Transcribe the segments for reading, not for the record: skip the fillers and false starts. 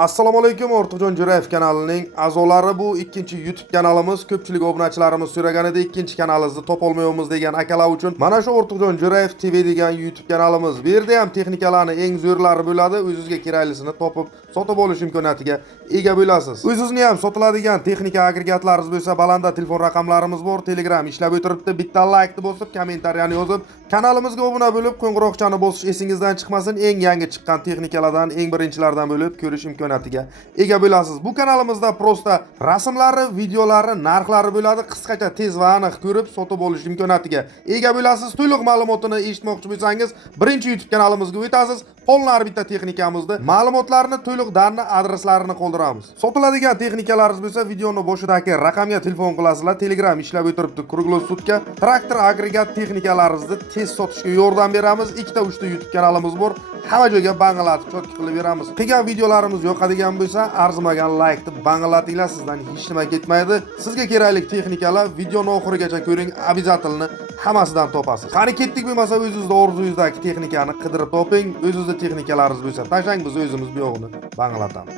Assalomu alaykum, Ortiqjon Jo'rayev kanalining a'zolari. Bu ikkinchi YouTube kanalimiz. Ko'pchilik obunachilarimiz so'raganida ikkinchi kanalingizni topolmayapmiz degan akalar uchun mana shu Ortiqjon Jo'rayev TV degan YouTube kanalimiz. Bu yerda ham texnikalarning eng zo'rlari bo'ladi. O'zingizga keraklisini topib, sotib olish imkoniyatiga ega bo'lasiz. O'zingizni ham sotiladigan texnika agregatlaringiz bo'lsa, balanda telefon raqamlarimiz bor. Telegram ishlab o'tiribdi. Bitta like bosib, kommentariyani yozib, kanalimizga obuna bo'lib, qo'ng'iroqchani bosish esingizdan chiqmasin. Eng yangi chiqqan texnikalardan, eng birinchilardan bo'lib ko'rish imkoniyatiga ega bo'lasiz. Bu kanalimizda prosta rasmlari, videolari, narxlari bo'ladi. Qisqacha tez va aniq ko'rib sotib olish imkoniyatiga ega bo'lasiz. To'liq ma'lumotini eshitmoqchi bo'lsangiz, birinchi YouTube kanalimizga o'tasiz. Polnar bitta texnikamizni, ma'lumotlarni, to'liq darni, adreslarini qoldiramiz. Sotiladigan texnikalaringiz bo'lsa, videoni boshidagi raqamga telefon qilasizlar. Telegram ishlab o'tiribdi. Kruglov sutka. Traktor agregat texnikalaringizni tez sotishga yordam beramiz. 2-3 ta YouTube kanalimiz bor. Hamma joyga bang'alatib cho'tki qilib beramiz. Qilgan videolarimiz yoqadigan bo'lsa, arzimagan like deb bang'alatinglar, sizdan hech nima ketmaydi. Sizga kerakli texnikalar videoni oxirigacha ko'ring, обязательно hammasidan topasiz. Qani ketdik bo'lmasa, o'zingizda orzungizdagi texnikani qidirib toping. O'zingizda texnikalaringiz bo'lsa, tashlang, biz o'zimiz bu yog'ini bang'alatamiz.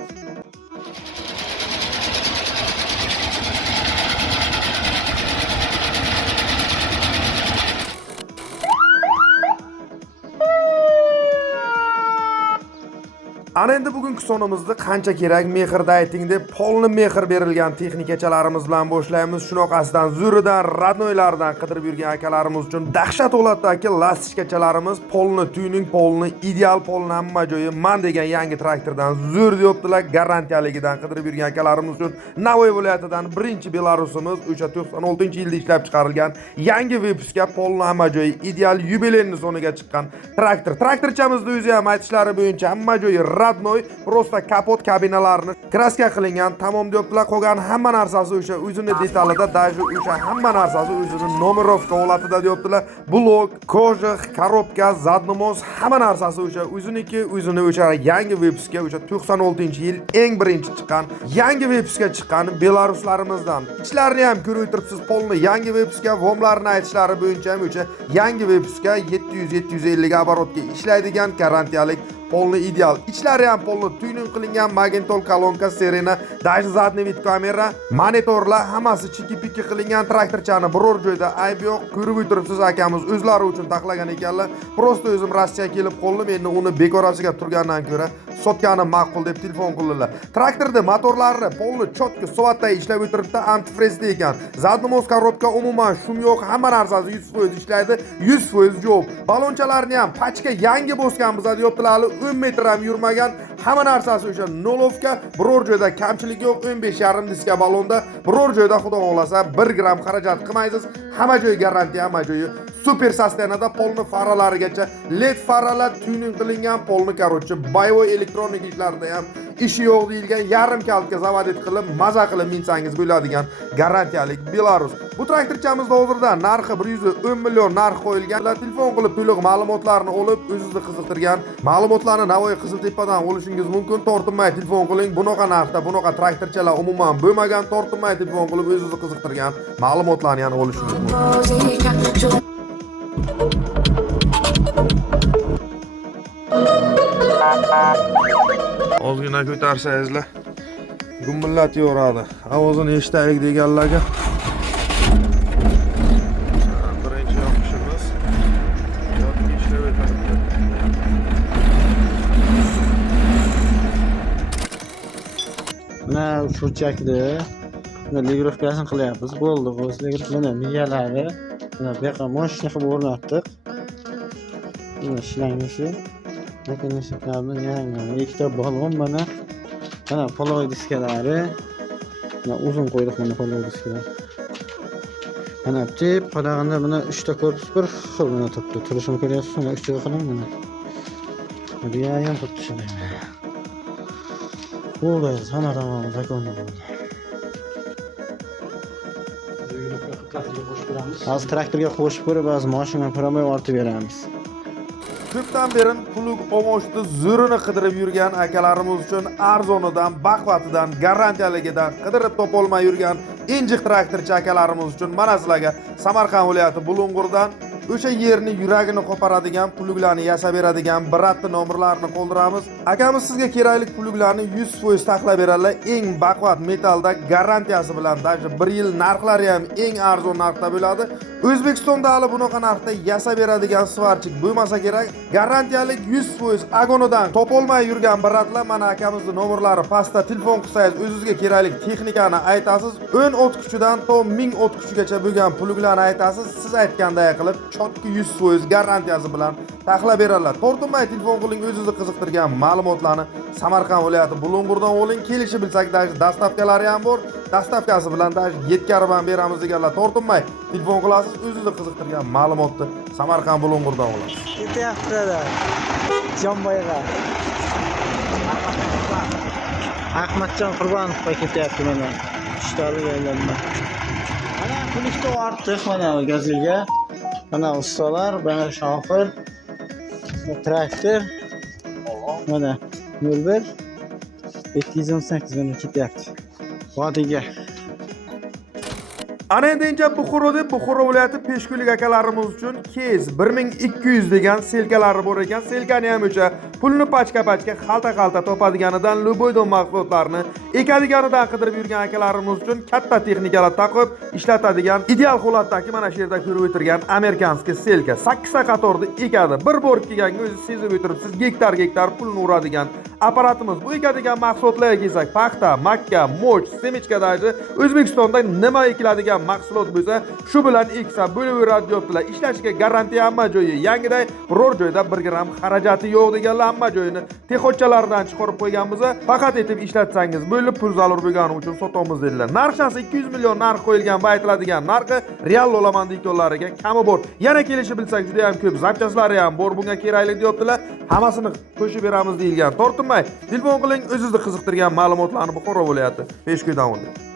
Ana endi bugungi sonimizda qancha kerak mehrda ayting deb polni mehr berilgan texnikachalarimiz bilan boshlaymiz. Shunaqasidan zo'ridan, radnoylardan qidirib yurgan akalarimiz uchun dahshat holatdagi lastikchalarimiz, polni tuning, polni ideal polni hamma joyi man degan yangi traktordan zo'r deyaptilar. Garantiyaligidan qidirib yurgan akalarimiz uchun Navoiy viloyatidan birinchi Belarusimiz o'sha 96-yilda ishlab chiqarilgan yangi Vipuska polni hamma joyi ideal yubileyni soniga chiqqan traktor. Traktorchamizda o'zi ham aytishlari bo'yicha hamma joyi radnoy, prosta kapot kabinalarini kraska qilingan, tamom deyaptilar. Qolgan hamma narsasi o'sha o'zini detalida, даже o'sha hamma narsasi o'zini nomerovka holatida deyaptilar. Blok, kojix, korobka, zadnomoz hamma narsasi o'sha o'ziniki, o'zini o'sha yangi Vipuska o'sha 96-yil eng birinchi chiqqan yangi Vipuska chiqqan belaruslarimizdan. Ichlarini ham ko'rib o'tiribsiz, polni yangi Vipuska, vomlarini aytishlari bo'yicha ham o'sha yangi Vipuska 700-750 оборотga ishlaydigan garantiyalik polni ideal. Ichlari ham polni tuning qilingan magentol kolonka, sirena, даже задний вид kamera, monitorlar hammasi chiki-piki qilingan traktorchani biror joyda ayb yo'q. Ko'rib o'tiribsiz, akamiz o'zlari uchun taxlagan ekanlar. Prosta o'zim Rossiyaga kelib qoldim, endi uni bekorasiga turgandan ko'ra sotgani ma'qul deb telefon qildilar. Traktorda motorlari polni chotki soatday ishlab o'tiribdi, antifrizda ekan. Zadnomoz korobka umuman shum yo'q, hamma narsasi 100% ishlaydi, 100% javob. Balonchalarni ham pachka yangi bosganmiz deyaptilar. 10 metr ham yurmagan, hamma narsasi o'sha nolovka, biror joyda kamchilik yo'q. 15,5 diska balonda, biror joyda xudo xolasa 1 gram xarajat qilmaysiz. Hamma joy garantiya, hamma joyi super sostenada polni faralarigacha led faralar tuning qilingan polni, короче, boyovoy elektronik ishlarda ham ishi yo'q deyilgan, yarim kaltga zavodet qilib, maza qilib minsangiz bo'ladigan garantiyalik Belarus. Bu traktorchamizda hozirda narxi 110 million narx qo'yilgan. Telefon qilib to'liq ma'lumotlarni olib, o'zingizni qiziqtirgan ma'lumotlarni Navoiy Qiziltepadan olishingiz mumkin. Tortinmay telefon qiling. Bunaqa narxda bunaqa traktorchalar umuman bo'lmagan. Tortinmay telefon qilib, o'zingizni qiziqtirgan ma'lumotlarni yana olishingiz mumkin. Ozgina ko'tarsangizlar gumillat yoradi. Ovozini eshitaylik deganlarga birinchi yoqishimiz yoki ishlab o'tadi. Mana furchakni ligrovkasini qilyapmiz. Bo'ldi, o'zlari mana miyalari, mana bu yoqqa moshina qilib o'rnatdik. Mana ishlangishi. Lekin shiklarni yangi ikkita balon mana poloy diskalari. Mana uzun qo'ydik mana poloy diskalar. Mana tep qaraganda mana 3 ta korpus bir xil mana turibdi. Turishini ko'ryapsiz, mana 3 ta qarang mana. Bu ham turibdi shunday. Bo'ldi, hamma tamom zakonni bo'ldi. Hozir traktorga qo'shib ko'rib, biz mashina promay ortib beramiz. Ko'pdan beri puluk pomoshni zo'rini qidirib yurgan akalarimiz uchun arzonidan, baquvvatidan, garantiyaligidan qidirib topolmay yurgan injiq traktorchi akalarimiz uchun mana sizlarga Samarqand viloyati Bulung'urdan o'sha yerni yuragini qo'paradigan pluglarni yasab beradigan biratli nomerlarni qoldiramiz. Akamiz sizga kerakli pluglarni 100% taxlab beradilar. Eng baquvvat metalda garantiyasi bilan, даже 1 yil narxlari ham eng arzon narxda bo'ladi. O'zbekistonda hali bunaqa narxda yasab beradigan svarchik bo'lmasa kerak. Garantiyalik 100% agonidan topolmay yurgan biratlar mana akamizning nomerlari pastda telefon qilsangiz o'zingizga kerakli texnikani aytasiz. 10 o't kuchidan to 1000 o't kuchigacha bo'lgan pluglarni aytasiz. Siz aytganday qilib chotki 100% garantiyasi bilan taxlab beradilar. Tortinmay telefon qiling, o'zingizni qiziqtirgan ma'lumotlarni Samarqand viloyati Bulung'urdan oling. Kelishib bilsak, dastavkalari ham bor. Dastavkasi bilan yetkazib ham beramiz deganlar. Tortinmay telefon qilasiz, o'zingizni qiziqtirgan ma'lumotni Samarqand Bulung'urdan olasiz. Ketyapti-da. Jonboyga. Ahmadjon Qurbonovga ketyapti mana. Ishtalik aylanma. Mana pulishni ortib mana gazilga. Mana ustalar, mana shofir, traktor. Mana 01 218 mana ketyapti. Vodiga. Ana endi Buxoro viloyati peshkulik akalarimiz uchun Kez 1200 degan selkalari bor ekan. Selkani ham o'sha pulni pachka-pachka, xalta-xalta topadiganidan Luboydon mahsulotlarini ekadiganidan qidirib yurgan akalarimiz uchun katta texnikalar taqib ishlatadigan ideal holatdagi mana shu yerda ko'rib o'tirgan amerikanskiy selka 8 qatorda ekadi. Bir bor kelganga o'zi sezib o'tiribsiz, gektar pulni uradigan apparatimiz. Bu ekadigan mahsulotlarga kelsak, paxta, makka, moch, semichkadagi O'zbekistonda nima ekiladigan mahsulot bo'lsa, shu bilan eksa bo'lib yuradi deyaptilar. Ishlashiga garantiya hamma joyi. Yangiday biror joyda 1 gram xarajati yo'q deganlar hamma joyini texotchalardan chiqarib qo'yganmiz. Faqat etib ishlatsangiz bo'lib, pul zarur bo'lgani uchun sotamiz dedilar. Narxi 200 million narx qo'yilgan va aytiladigan narxi real olaman deyotganlariga kami bor. Yana kelishib bilsak, juda ham ko'p zapchaslari ham bor, bunga kerakli deyaptilar. Hammasini qo'shib beramiz deyilgan. Tortinmay telefon qiling, o'zingizni qiziqtirgan ma'lumotlarni Buxoro viloyati Peshkudan oldi.